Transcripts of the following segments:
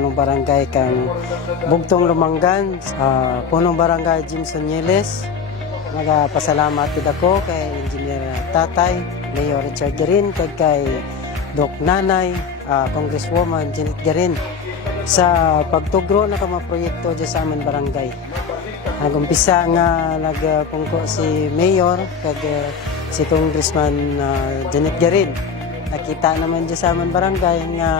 punong barangay kang Bugtong Lumanggan, punong barangay Jimson Nieles. Nagapasalamat gid ako kay Engineer Tatay, Mayor Richard Garin, kay Doc Nanay, Congresswoman Janet Garin sa pagtugro na mga proyekto dyan sa aming barangay. Nagumpisa nga nagpungko si Mayor kag si Congressman Janet Garin. Nakita naman dyan sa aming barangay nga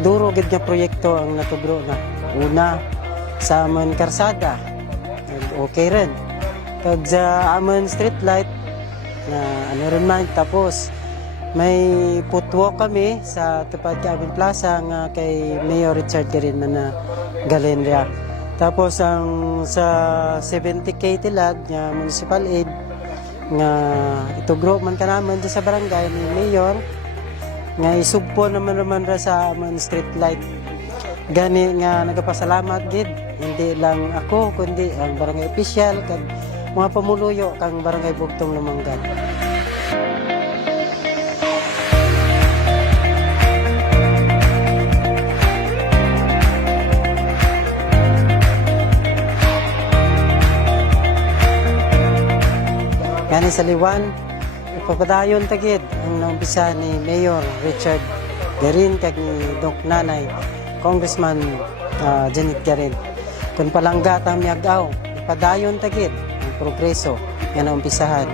duro gid nga proyekto ang natugro na. Una sa aming karsada, okay rin. Kag sa aming street light na ano rin man, tapos may putwalk kami sa tupad ka aming plaza nga kay Mayor Richard Garin na Galenria. Tapos ang sa 70K tilad nga municipal aid nga itugro man ka naman sa barangay ni Mayor nga isugpo naman ra sa among street light. Gani nga nagapasalamat gid hindi lang ako kundi ang barangay official kag mga pamuluyo kang barangay Bugtong Lumanggan. Gani sa Liwan, ipapadayon tagid ang naumpisa ni Mayor Richard Garin kag ni Doc Nanay, Congressman Janet Garin. Kung palangga ta miyagaw, ipadayon tagid ang progreso nga naumpisahan.